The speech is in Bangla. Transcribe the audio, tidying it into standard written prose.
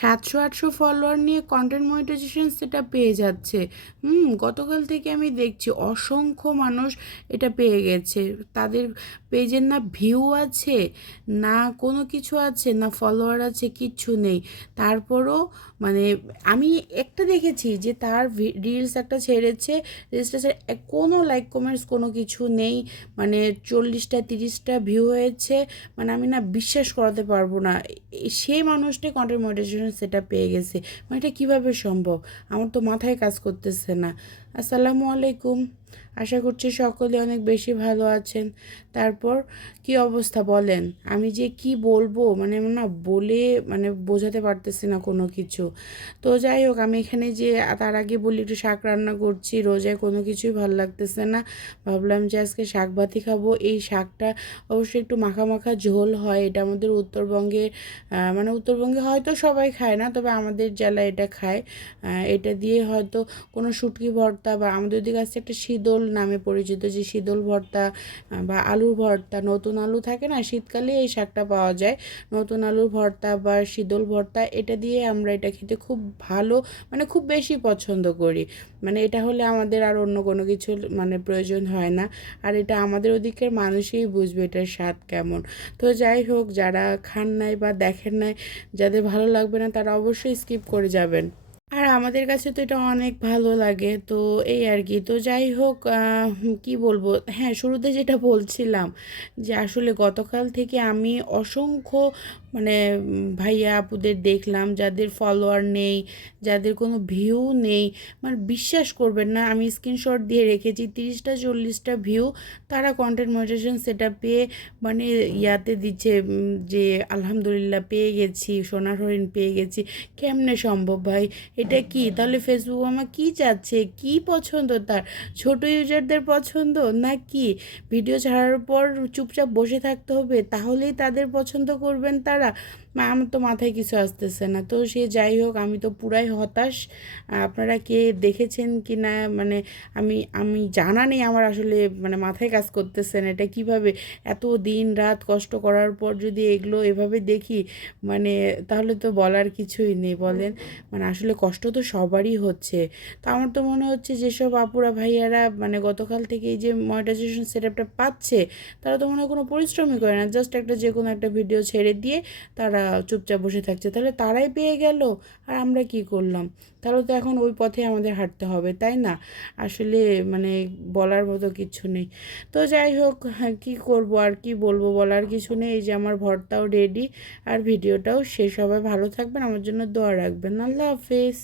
700-800 ফলোয়ার নিয়ে কন্টেন্ট মনিটাইজেশন সেটা পেয়ে যাচ্ছে। গতকাল থেকে আমি দেখছি অসংখ্য মানুষ এটা পেয়ে গেছে। তাদের পেজের না ভিউ আছে, না কোনো কিছু আছে, না ফলোয়ার আছে, কিচ্ছু নেই। তারপরও মানে আমি একটা দেখেছি যে তার রিলস একটা ছেড়েছে, রিলসটা কোনো লাইক কমেন্টস কোনো কিছু নেই, মানে 40টা 30টা ভিউ হয়েছে। মানে আমি না বিশ্বাস করাতে পারবো না সেই মানুষটা কন্টেন্ট মনিটাইজেশন সেটা পেয়ে গেছে। মানে এটা কীভাবে সম্ভব? আমার তো মাথায় কাজ করতেছে না। আসসালামু আলাইকুম, আশা করছি সকলে অনেক বেশি ভালো আছেন। তারপর কি অবস্থা বলেন? আমি যে কি বলবো, মানে আমি না বলে মানে বোঝাতে পারতেছি না কোনো কিছু। তো যাই হোক, আমি এখানে যে তার আগে বলি একটু শাক রান্না করছি, রোজায় কোনো কিছুই ভালো লাগতেছে না। ভাবলাম যে আজকে শাক ভাতি খাবো। এই শাকটা অবশ্যই একটু মাখা মাখা ঝোল হয়, এটা আমাদের উত্তরবঙ্গে মানে উত্তরবঙ্গে হয়তো সবাই খায় না, তবে আমাদের জেলায় এটা খায়। এটা দিয়ে হয়তো কোনো শুটকি ভর্তা, বা আমাদের ওদিকে আছে একটা শীতল নামে পরিচিত যে শীতল ভর্তা, বা আলুর ভর্তা, নতুন আলু থাকে না, শীতকালে এই শাকটা পাওয়া যায়। নতুন আলুর ভর্তা বা শীতল ভর্তা, এটা দিয়ে আমরা এটা খেতে খুব ভালো, মানে খুব বেশি পছন্দ করি। মানে এটা হলে আমাদের আর অন্য কোনো কিছু মানে প্রয়োজন হয় না। আর এটা আমাদের ওদিকের মানুষই বুঝবে এটার স্বাদ কেমন। তো যাই হোক, যারা খান নাই বা দেখেন নাই, যাদের ভালো লাগবে না তারা অবশ্যই স্কিপ করে যাবেন। আর আমাদের কাছে তো এটা অনেক ভালো লাগে, তো এই আর কি। তো যাই হোক, কি বলবো, হ্যাঁ, শুরুতে যেটা বলছিলাম যে আসলে গতকাল থেকে আমি অসংখ্য মানে ভাইয়া আপুদের দেখলাম যাদের ফলোয়ার নেই, যাদের কোনো ভিউ নেই। মানে বিশ্বাস করবেন না, আমি স্ক্রিনশট দিয়ে রেখেছি 30টা 40টা ভিউ। তারা কন্টেন্ট মনিটাইজেশন সেটা পেয়ে মানে ইয়াতে দিচ্ছে যে আলহামদুলিল্লাহ পেয়ে গেছি, সোনার হরিণ পেয়ে গেছি। কেমনে সম্ভব ভাই? এটা কি তাহলে ফেসবুক আমার কি চাচ্ছে, কি পছন্দ তার? ছোট ইউজারদের পছন্দ, না কি ভিডিও ছাড়ার পর চুপচাপ বসে থাকতে হবে তাহলেই তাদের পছন্দ করবেন তারা? আমার তো মাথায় কিছু আসতেছে না। তো সে যাই হোক, আমি তো পুরাই হতাশ। আপনারা কে দেখেছেন কি না, মানে আমি আমি জানা নেই আমার আসলে, মানে মাথায় কাজ করতেছে না এটা কিভাবে এত দিন রাত কষ্ট করার পর যদি এগুলো এভাবে দেখি, মানে তাহলে তো বলার কিছুই নেই বলেন। মানে আসলে কষ্ট তো সবারই হচ্ছে। তো আমার তো মনে হচ্ছে যেসব আপুরা ভাইয়ারা মানে গতকাল থেকে এই যে মনিটাইজেশন সেটআপটা পাচ্ছে, তারা তো মনে হয় কোনো পরিশ্রমই করে না, জাস্ট একটা যে কোনো একটা ভিডিও ছেড়ে দিয়ে তারা চুপচাপ বসে থাকছে। তাহলে তারাই পেয়ে গেল, আর আমরা কি করলাম? তাহলে তো এখন ওই পথে আমাদের হাঁটতে হবে, তাই না? আসলে মানে বলার মতো কিছু নেই। তো যাই হোক, হ্যাঁ, কী করবো আর কি বলবো, বলার কিছু নেই। এই যে আমার ভর্তাও রেডি, আর ভিডিওটাও শেষ। সবাই ভালো থাকবেন, আমার জন্য দোয়া রাখবেন। আল্লাহ হাফেজ।